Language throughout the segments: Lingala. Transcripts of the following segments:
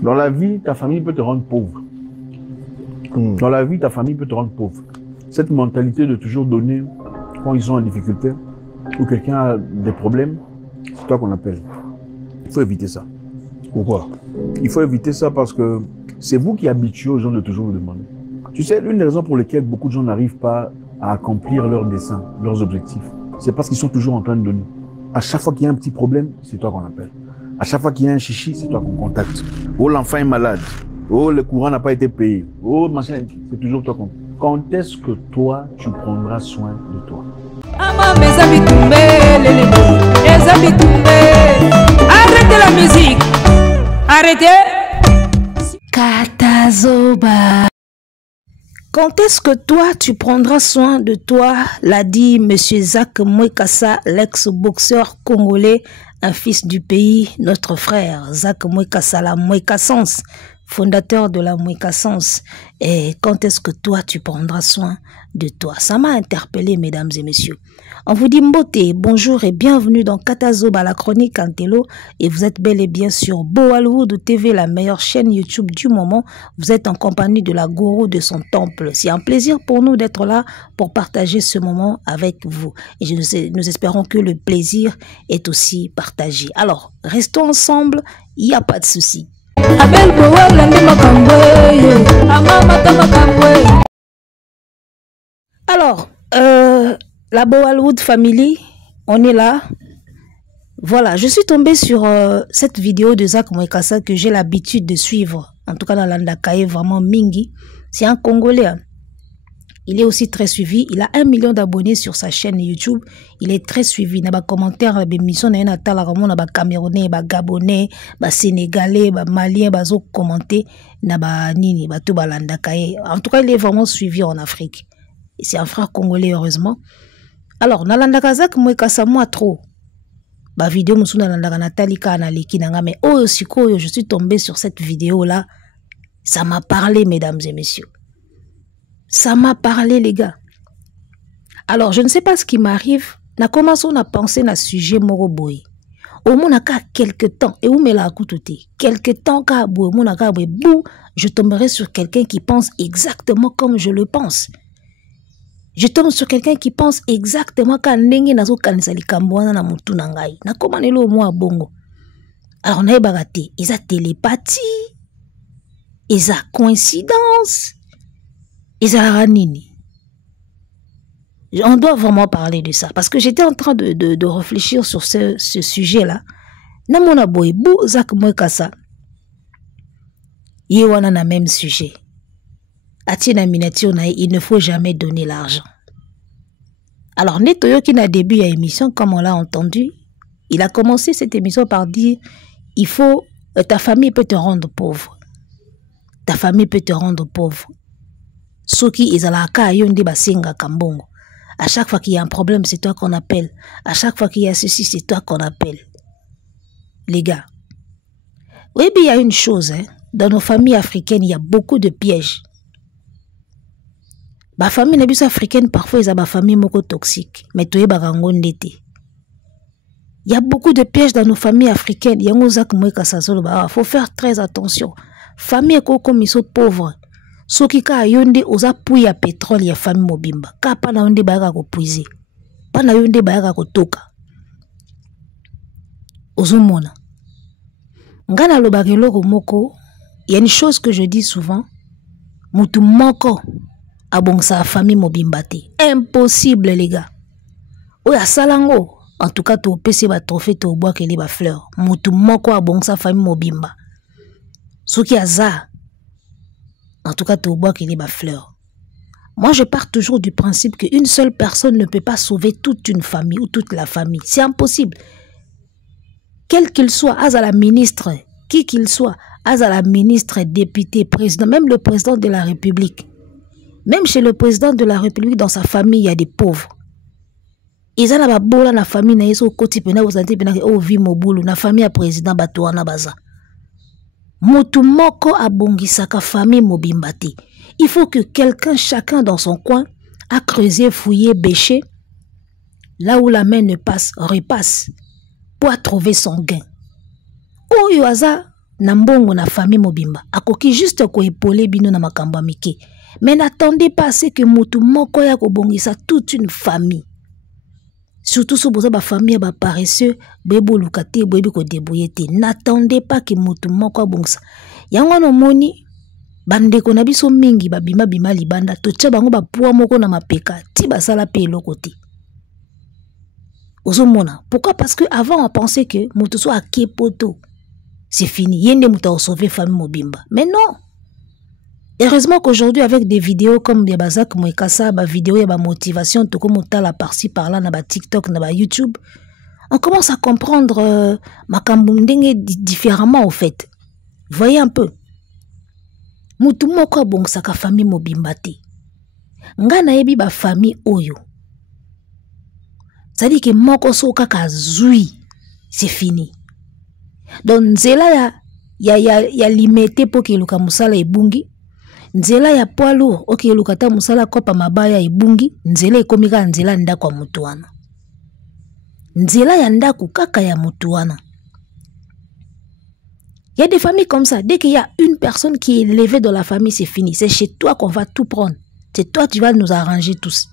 Dans la vie, ta famille peut te rendre pauvre. Dans la vie, ta famille peut te rendre pauvre. Cette mentalité de toujours donner quand ils sont en difficulté ou quelqu'un a des problèmes, c'est toi qu'on appelle. Il faut éviter ça. Pourquoi? Il faut éviter ça parce que c'est vous qui habituez aux gens de toujours vous demander. Tu sais, l'une des raisons pour lesquelles beaucoup de gens n'arrivent pas à accomplir leurs desseins, leurs objectifs, c'est parce qu'ils sont toujours en train de donner. À chaque fois qu'il y a un petit problème, c'est toi qu'on appelle. À chaque fois qu'il y a un chichi, c'est toi qu'on contacte. Oh, l'enfant est malade. Oh, le courant n'a pas été payé. Oh, machin, c'est toujours toi qu'on... Quand est-ce que toi, tu prendras soin de toi? Arrêtez la musique. Arrêtez. Katazoba. Quand est-ce que toi, tu prendras soin de toi, l'a dit M. Zach Mwekassa, l'ex-boxeur congolais, un fils du pays, notre frère, Zach Mwekassa, la Mwekassance, fondateur de la Mwekassance. Et quand est-ce que toi, tu prendras soin de toi? Ça m'a interpellé, mesdames et messieurs. On vous dit Mbote, bonjour et bienvenue dans Katazoba, la chronique Antello. Et vous êtes bel et bien sur Boalwood TV, la meilleure chaîne YouTube du moment. Vous êtes en compagnie de la gourou de son temple. C'est un plaisir pour nous d'être là pour partager ce moment avec vous. Et nous espérons que le plaisir est aussi partagé. Alors, restons ensemble, il n'y a pas de souci. Alors, la Boalwood Family, on est là. Voilà, je suis tombée sur cette vidéo de Zach Mwekassa que j'ai l'habitude de suivre. En tout cas, dans l'Andakaye, vraiment Mingi. C'est un Congolais. Hein. Il est aussi très suivi. Il a 1 million d'abonnés sur sa chaîne YouTube. Il est très suivi. Il y a des commentaires, des émissions, il y a des Camerounais, des Gabonais, des Sénégalais, des Maliens, des autres commentés. En tout cas, il est vraiment suivi en Afrique. C'est un frère congolais, heureusement. Alors, Nalandaka Zach Mwekassa moi trop. Ba vidéo musuna Nalandaka Natalika Analeki Nanga, mais oh siko, je suis tombé sur cette vidéo là. Ça m'a parlé, mesdames et messieurs. Ça m'a parlé, les gars. Alors, je ne sais pas ce qui m'arrive. Na commencé à penser na sujet moroboy. Au moins ka quelques temps et où me la coûté. Quelques temps ka bou, mon ka bou, je tomberai sur quelqu'un qui pense exactement comme je le pense. Je tombe sur quelqu'un qui pense exactement quand ndenge nazo kanisa likambwana na mutu na ngai. Na koma nelo mo bongo. Alors na ebagate, ils a télépathie, ils a coïncidence, ils a ranini. On doit vraiment parler de ça parce que j'étais en train de réfléchir sur ce sujet-là. Na mona boy bou Zach Mwekassa. Yewana na même sujet. Atina miniature, il ne faut jamais donner l'argent. Alors, Netoyo qui n'a début à l'émission, comme on l'a entendu, il a commencé cette émission par dire, il faut, ta famille peut te rendre pauvre. Ta famille peut te rendre pauvre. Ceux qui ils alaka yonde basenga kambongo. À chaque fois qu'il y a un problème, c'est toi qu'on appelle. À chaque fois qu'il y a ceci, c'est toi qu'on appelle. Les gars. Oui, mais il y a une chose, hein. Dans nos familles africaines, il y a beaucoup de pièges. La famille africaine, parfois, ils ont des familles moko toxiques. Mais tout est barangon d'été. Il y a beaucoup de pièges dans nos familles africaines. Il y a faut faire très attention. Famille comme ils sont pauvres. Ceux qui ont yonde osa pouya pétrole ya famille mobimba. Ka pa na yonde baga ko puiser. Pa na yonde baga ko toka. Ozomona. Ngana lo bagelo moko. Il y a une chose que je dis souvent. Mutu moko. Ah bon, ça famille mobimbate. Impossible, les gars. Oya salango. En tout cas, tu peux ba trophée, tu bois que les ba fleurs. Mutu moko a bon sa famille mobimba. Ce qui a ça. En tout cas, tu bois que les ba fleurs. Moi, je pars toujours du principe qu'une seule personne ne peut pas sauver toute une famille ou toute la famille. C'est impossible. Quel qu'il soit, à la ministre, qui qu'il soit, à la ministre, député, président, même le président de la République. Même chez le président de la République, dans sa famille, il y a des pauvres. Ils ont la bola na famille na yeso koti pena uzante pena o vi mobulu na famille à président batoana baza. Mutu moko abongisaka famille mobimbati. Il faut que quelqu'un, chacun dans son coin, a creusé, fouillé, bêché, là où la main ne passe, repasse, pour trouver son gain. Oh yoaza na mbongo na famille mobimba akoki juste ko épauler bino na makambo mike. Mais n'attendez pas à ce que mutu moko ya ko bongisa toute une famille. Surtout si vous avez une famille paresseux, bebo lukate, bebo ko débrouiller. N'attendez pas que mutu moko bongisa. Yango no moni bandeko na biso mingi babima bima libanda to tcha bango ba poa moko na mapeka ti basala pe eloko te. Ozomona. Pourquoi? Parce que avant on pensait que mutu so akepoto. C'est fini. Yende muta o sauver famille mobimba. Mais non. Heureusement qu'aujourd'hui, avec des vidéos comme Bazak Moekasa, des vidéos et des motivations, tout comme la par-ci par-là, na TikTok, na YouTube, on commence à comprendre ma kambundenge différemment au fait. Voyez un peu. Mutu moko bon saka famille mobimbate. Nga na yebi ba famille oyo. Ça dit que moko so kaka zui, c'est fini. Donc nzela ya limité pour que luka musala ebungi. Nzela ya poalo oki lukata musala kopa mabaya ebungi, nzela ekomika nzela ndako ya mutu wana. Nzela ya ndako kaka ya mutu wana. Il y a des familles comme ça. Dès qu'il y a une personne qui est élevée dans la famille, c'est fini. C'est chez toi qu'on va tout prendre. C'est toi qui vas nous arranger tous.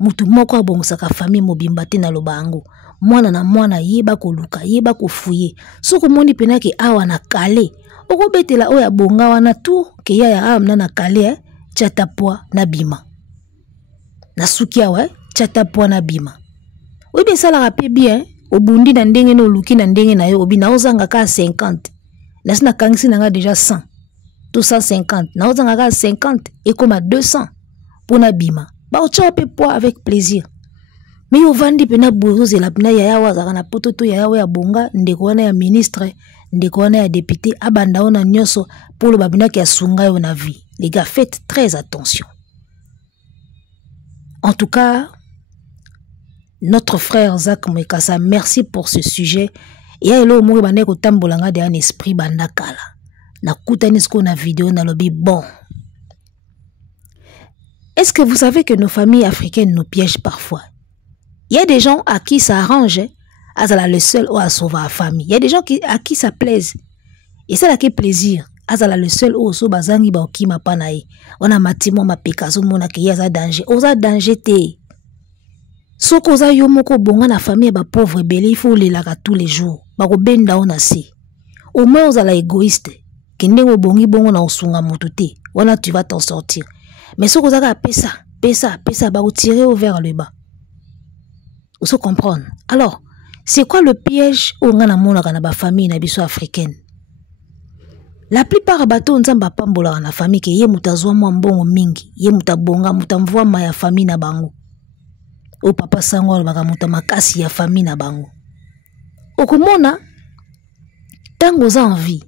Mutu moko bon saka famille mobimbate na lobango. Mwana na mwana yeba ko luka, yeba ko fuye. Soko moni penaki awa na kale. Oko betela oya bonga wana tu ke ya amna na kale chatapwa na bima. Na sukia wa chatapwa na bima. Obi sala rapi bien obundi na ndenge no luki na ndenge na yo obi na ozanga ka 50. Na sina kangisi nanga déjà 100. Tout ça 50. Na ozanga ka 50 et comme à 200 pour na bima. Ba ocha pe poa avec plaisir. Mais yo vandi pena bozo la pena ya wazaka na pototo ya ya bonga ndeko wana ya ministre ndeko wana ya député abanda ona nyoso pour le babina qui a sunga yo na vie. Les gars, faites très attention. En tout cas, notre frère Zach Moekasa, merci pour ce sujet. Et il y a un bande ko tambolanga de un esprit bandakala. Na kutani sko na vidéo na lobby bon. Est-ce que vous savez que nos familles africaines nous piègent parfois? Il y a des gens à qui ça arrange, à le seul ou à sauver la famille. Il y a des gens à qui ça plaise. Et c'est là qui est plaisir. À le seul ou so bazangi ba okima panae. On a matimo ma pekazo mona ki ya za danger. Oza danger te. Soko za yo moko bonga na famille ba pauvre belé, il faut les laka tous les jours. Ba ko benda on a si. Au moins oza la égoïste. Kende ngo bongi bongo na osunga mutu te. Wana tu vas t'en sortir. Mais soko za ka pesa ba ko tirer au vers le bas. Vous se comprendre. Alors, c'est quoi le piège au ngana mona kana ba famille na biso africaine? La plupart bato nzamba pambola na famille ke ye mutazwa mwa mbongo mingi, ye mutabonga mutamvwa ma ya famille na bango. O papa sango baka mutamakasi ya famille na bango. Okomona tango za envie.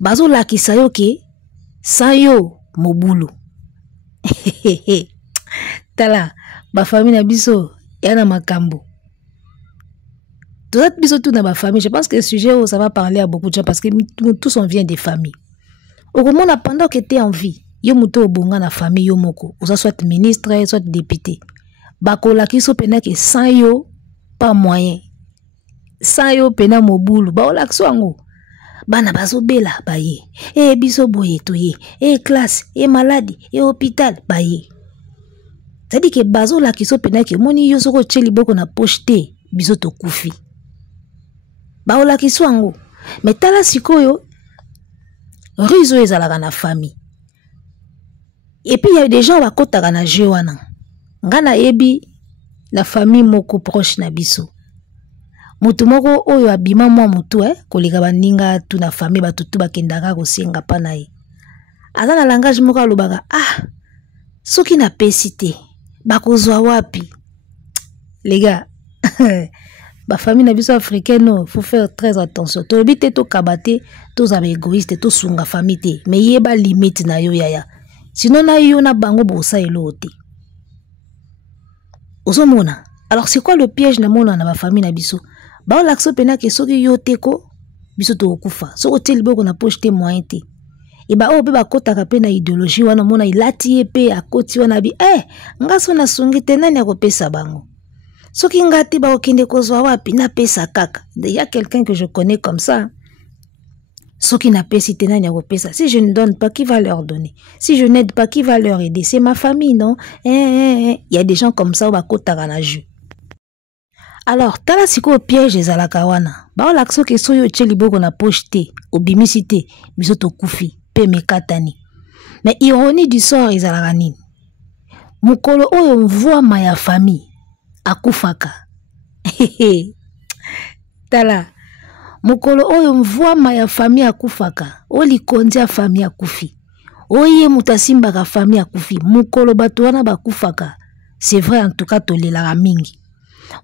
Bazo la kisayo ke sayo mobulu. Tala ba famille na biso yana makambo. Tout dans ma famille, je pense que ce sujet, ça va parler à beaucoup de gens parce que tous on vient des familles. Au moment pendant que tu es en vie, yo muto obonga na famille yo moko, ou soit ministre, soit député. Bako la kiso pena ke sans yo pas moyen. Sans yo pena mobulu, ba ola kso bana bazo bela baye. Eh biso boye toye, eh classe, eh maladie, eh hôpital baye. Ça dit que bazo la kiso pena ke moni yo soko cheli boko na poche biso to kufi. Baola kiswango. Mais tala sikoyo, rizo ezalaka na famille. Et puis il y a des gens qui sont na jewana. Ngana ebi na famille moko proche na biso. Mutu moko oyo abima mwa mutu koleka baninga tu na famille batutu bakendaka kosenga pana ye. Aza na langage moko alobaka soki na pesite bakozwa wapi. Les gars, la famille na biso africaine, faut faire très attention. To bité to kabate, to za égoïste, to sunga famille te. Mais yeba limite na yo yaya. Sinon na yo na bango bosa elote. Ozomona. Alors c'est quoi le piège na mona na ba famille na biso? Ba lakso pena ke soki yo teko biso to okufa. Soko teli boko na poche te moyen te. Et ba o be ba kota ka pe na idéologie wana mona ilati pe akoti wana bi ngaso na sungi te nani akopesa bango. Soki ngati ba okende kozwa wapi na pesa kaka. Il y a quelqu'un que je connais comme ça. Ce qui n'a pas cité ça. Si je ne donne pas, qui va leur donner? Si je n'aide pas, qui va leur aider? C'est ma famille, non? Il y a des gens comme ça, alors, tala siko au piège des alakawana. Ba lakso ke soyo tcheli boko na pocheté, au bimisité, bisoto kufi, pe mekatani. Mais ironie du sort is alakanini. Mukolo oyo mvoa maya famille, akufaka. Tala. Mukolo oyo mvoa maya famille akufaka. Oli kondia famille akufi. Oye mutasimba ka famille akufi. Mukolo batuana bakufaka. C'est vrai en tout cas tolela mingi.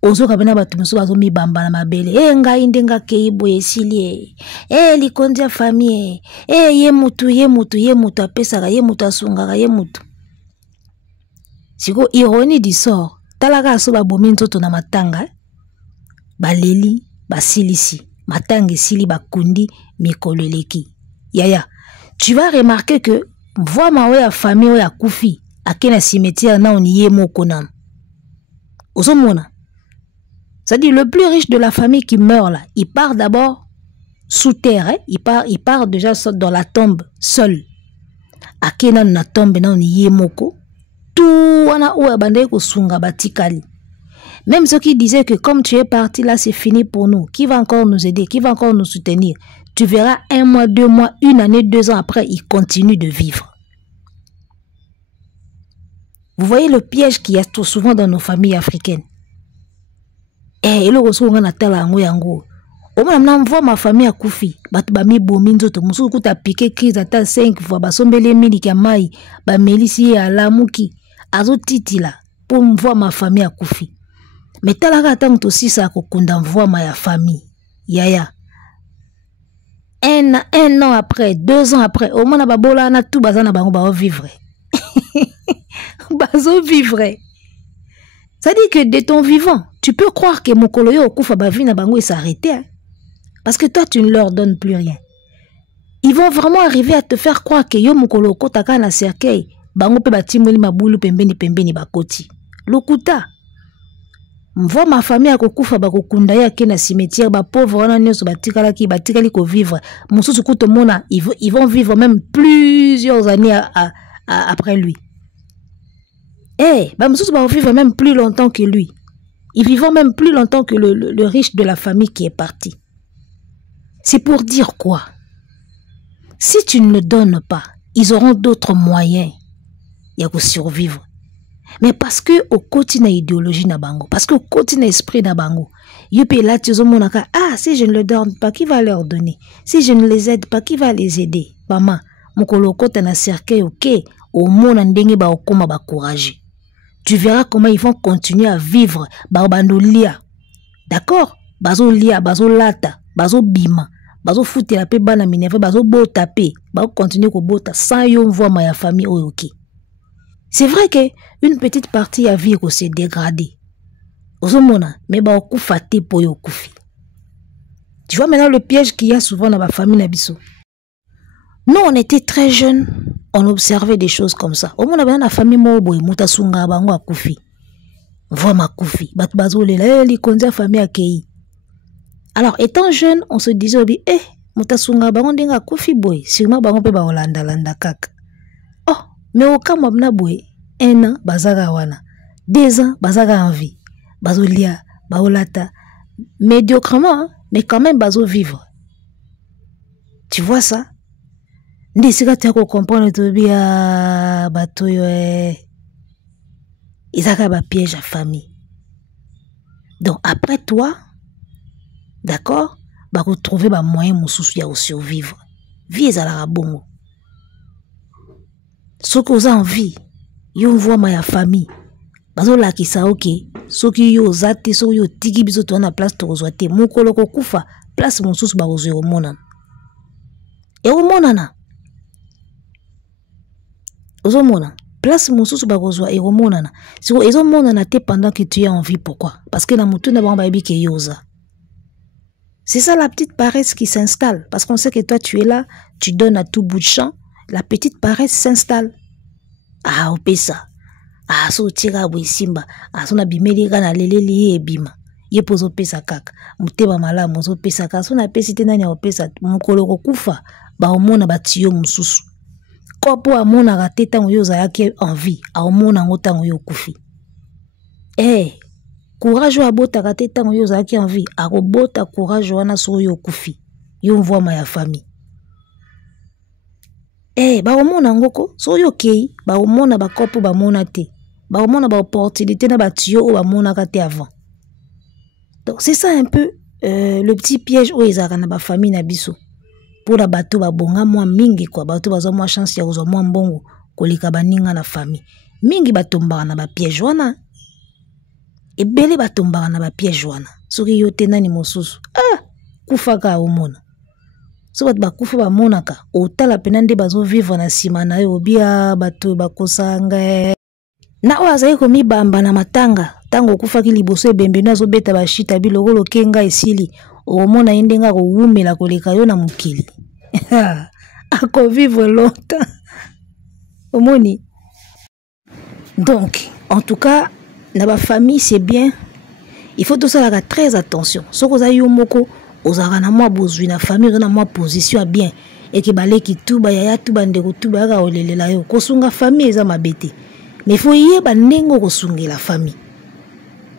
Ozo kabena batu musu bazo mi bamba na mabele. Ngai ndenga keibo esilie. Likondia famille. Ye mutu apesaka, ye mutu asungaka, ye mutu. Siko ironie du sort. Talaka so babomi nzoto na matanga. Baleli, basilisi. Matanga sili bakundi mikolo eleki. Yaya. Tu vas remarquer que vois ma oya famille oya kufi. Akena cimetière na oniye moko nan. Ozomona. C'est-à-dire le plus riche de la famille qui meurt là, il part d'abord sous terre, hein? il part déjà dans la tombe seul. Akena na tombe na oniye moko. Tout wana oya bande ko sunga batikali. Même ceux qui disaient que comme tu es parti là, c'est fini pour nous. Qui va encore nous aider? Qui va encore nous soutenir? Tu verras 1 mois, 2 mois, 1 année, 2 ans après, ils continuent de vivre. Vous voyez le piège qu'il y a trop souvent dans nos familles africaines. Et le reçoit on a tel ango yango. Au moins on voit ma famille à Koufi. Bat ba mi bomi nzoto musu kuta piqué crise ata 5 fois ba sombele mili kamai ba melisi à la muki azo titi là pour me voir ma famille à Koufi. Mais talaka tant aussi ça kokunda voir ma famille. Yaya. Un an après, 2 ans après, au moins ba bola na tout bazana bango ba vivre. Bazo vivre. Ça dit que de ton vivant, tu peux croire que mon koloyo okufa ba vie na bango et s'arrêter. Hein? Parce que toi, tu ne leur donnes plus rien. Ils vont vraiment arriver à te faire croire que yo mukolo kotaka na cercueil, bango pe batimoli mabulu pembeni bakoti. Lokuta. Mvo ma famille a kokufa bakokunda ya ke na cimetière ba pauvre wana nyoso batikali ko vivre. Mususu kuto mona, ils vont vivre même plusieurs années après lui. Bah mususu ba vivre même plus longtemps que lui. Ils vivent même plus longtemps que le riche de la famille qui est parti. C'est pour dire quoi? Si tu ne le donnes pas, ils auront d'autres moyens de survivre. Mais parce que au quotidien idéologie na bango, parce que au quotidien esprit na bango, yope là tu monaka, si je ne le donne pas, qui va leur donner? Si je ne les aide pas, qui va les aider? Maman, mokolo kota na cercueil ok, au monde ndenge ba okoma ba courage. Tu verras comment ils vont continuer à vivre ba bando lia. D'accord? Bazo lia, bazo lata, bazo bima, bazo foutre la paix bana minerve, bazo bota paix, bazo continuer ko bota sans yo voir ma famille oyoki. C'est vrai que une petite partie à vivre s'est dégradée. Ozomona, mais ba okufate po yo kufi. Tu vois maintenant le piège qu'il y a souvent dans ma famille nabiso. Nous on était très jeunes, on observait des choses comme ça. Au moins la famille moboy mutasunga bango akufi. Voix ma kufi, bat bazole la li konza famille akei. Alors étant jeune, on se disait mutasunga bango ndinga kufi boy, sûrement bango pe ba landa kaka. Mais au cas où boy, 1 an, bazaga wana. 2 ans, bazaga en vie. Bazolia, baolata. Médiocrement, hein, mais quand même bazo vivre. Tu vois ça? Ndesika tu as comprendre to bia batoyo Isaka ba piège à famille. Donc après toi, d'accord, ba retrouver ba moyen mususu ya survivre. Vie ezala bongo. Ce que vous avez envie, vous voyez ma famille. Bazo la ki sa ok. Ce qui yo zate, so yo tiki biso to na place to zoate. Mukolo ko kufa place mususu ba ozo monana. E o monana. Ozo monana. Place mususu ba ozo e o monana. Si o ezo monana te pendant que tu es en vie, pourquoi? Parce que na mutu na ba bi ke yoza. C'est ça la petite paresse qui s'installe. Parce qu'on sait que toi tu es là, tu donnes à tout bout de champ. La petite paresse s'installe. Opesa. So tira simba. So na bimeli na leleli e bima. ye pozo pesa kaka muteba malamu zo pesa kaka so na pesi te nani opesa mukolo kokufa ba omona batiyo mususu kopo amona rate tango yo zalaki envie aomona ngo tango yo kufi courage abota rate tango yo zalaki envie akobota courage wana so yo kufi yo mvoma ya famille ba omona ngoko so yo kei ba omona ba kopo ba mona te ba omona ba opportunité na ba tiyo o ba mona kate avant. Donc c'est ça un peu le petit piège où ils ont ba famille na biso pour la bateau ba bonga moi mingi quoi bateau bazo moi chance ya kozo moi mbongo kolika baninga na famille mingi batomba na ba piège wana ebele batomba na ba piège wana soki yo te nani mosusu kufaka omona so bat bakufa ba monaka otala pena nde bazo vivre na sima na yo bia bato bakosanga na oazaye komi bamba na matanga tango kufaki liboso ebembe nazo beta bashita biloko kenga esili omona yendenga ko wumela koleka yo na mukili ako vivre longtemps omoni. Donc en tout cas na ba famille c'est bien, il faut tout ça faire très attention soko za yo moko ozaka na mwa bozwi na famille na mwa position bien et que baleki tuba ya tuba ndeko tuba ka olelela yo kosunga famille eza mabete mais faut yeba nengo kosunga la famille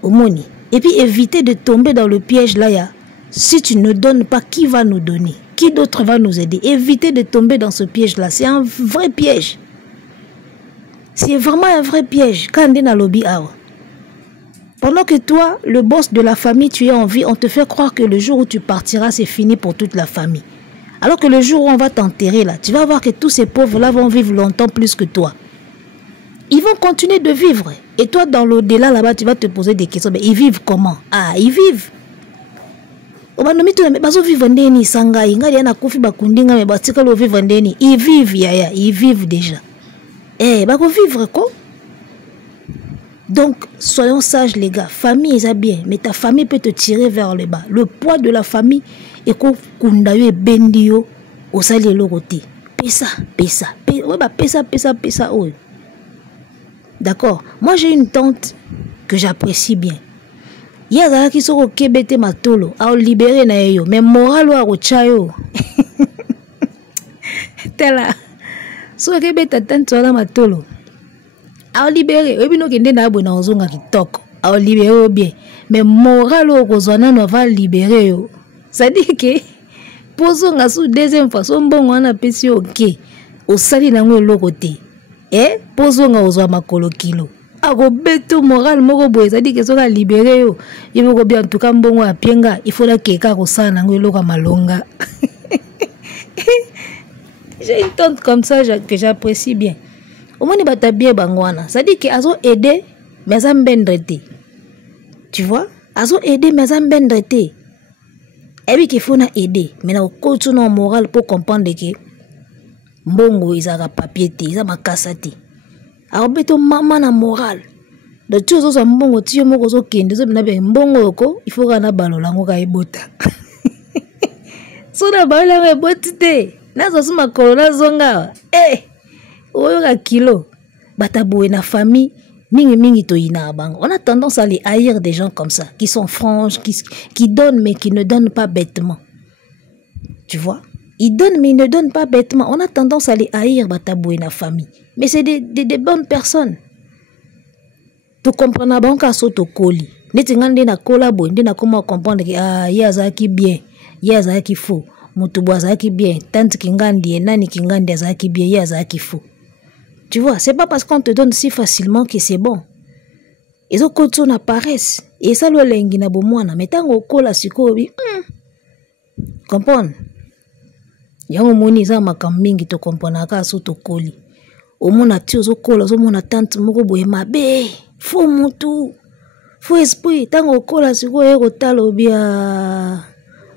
omoni. Et puis éviter de tomber dans le piège là ya si tu ne donnes pas qui va nous donner, qui d'autre va nous aider. Éviter de tomber dans ce piège là, c'est un vrai piège, c'est vraiment un vrai piège. Quand on est dans le lobby pendant que toi, le boss de la famille, tu es en vie, on te fait croire que le jour où tu partiras, c'est fini pour toute la famille. Alors que le jour où on va t'enterrer, là, tu vas voir que tous ces pauvres-là vont vivre longtemps plus que toi. Ils vont continuer de vivre. Et toi, dans l'au-delà, là-bas, tu vas te poser des questions. Mais ils vivent comment? Ils vivent. Ils vivent, yaya. Ils vivent déjà. Ils vivre quoi? Donc, soyons sages les gars, famille est bien, mais ta famille peut te tirer vers le bas. Le poids de la famille est qu'on kundayo et bendio au sali l'oroté. Pesa. D'accord. Moi j'ai une tante que j'apprécie bien. Il y a qui sont au Québec matolo, à libérer na yo, mais moral ou à chayo. Tela. So Québec tante la matolo. A libérer, et puis nous qui n'en avons pas besoin qui toque, a libérer bien, mais moral au kozwana no va libérer yo. Ça dit que posons à sous deuxième façon bon on a pesi ok, au sali nango lokote, posons à ozwa makolo kilo. A go beto moral moko boy, ça dit que so ka libérer yo, il faut bien en tout cas bon a pienga, il faut la keka ko sa nango loka malonga. J'ai une tante comme ça que j'apprécie bien. Au moins, il bien bangwana. Ça dit qu'ils ont aidé, mais ils ont bendrete. Tu vois? Ils ont aidé, mais ils ont bendrete. Et puis qu'il faut aider. Mais il faut un moral pour comprendre que mbongo, ils ont papier, ils ont makasate. Alors, beto maman na moral. De tout ça, mbongo, tu es moko kende. Mbongo, il faut gana balola ngoka ebota. So na balola ebotite. Na so suma korona zonga. Oyoka kilo bataboué na famille mingi to ina bango. On a tendance à les haïr des gens comme ça qui sont franches, qui donnent mais qui ne donnent pas bêtement. Tu vois? Ils donnent mais ils ne donnent pas bêtement. On a tendance à les haïr bataboué na famille. Mais c'est des bonnes personnes. Tu comprends na banka soto koli. Neti ngande na kola bo ndena comment comprendre que yazaki bien, yazaki faux. Mutu bwazaki bien, tante kingandi nani kingandi yazaki bien, yazaki faux. Tu vois, c'est pas parce qu'on te donne si facilement que c'est bon. Ils ont continué à paresse. Et ça, le lengi na bomwana. Mais tant qu'on colle à sikobi, comprendre. Yango moni za makammingi to comprendre ka so to koli. O mona ti ozo kola zo mona tante moko boye mabe. Fo mutu. Fo esprit tant qu'on colle à siko e ko talo bia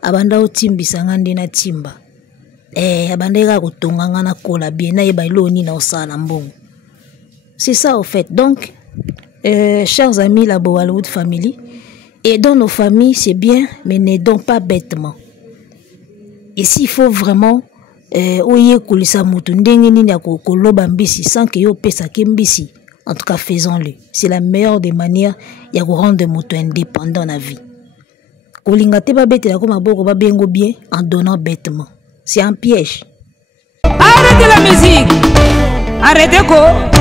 abanda otimbisa ngande na timba. Abandeka kutonganga na kola bien na yeba iloni na osala mbongo. C'est ça au fait. Donc chers amis la Boalouth family, et dans nos familles c'est bien mais n'aidons pas bêtement. Et s'il faut vraiment oye kulisa mutu ndenge nini ya koloba mbisi sans que yo pesa ke mbisi, en tout cas faisons-le. C'est la meilleure des manières ya ko rendre mutu indépendant na vie. kolinga te babetela ko maboko babengo bien en donnant bêtement. C'est un piège. Arrêtez la musique. Arrêtez quoi?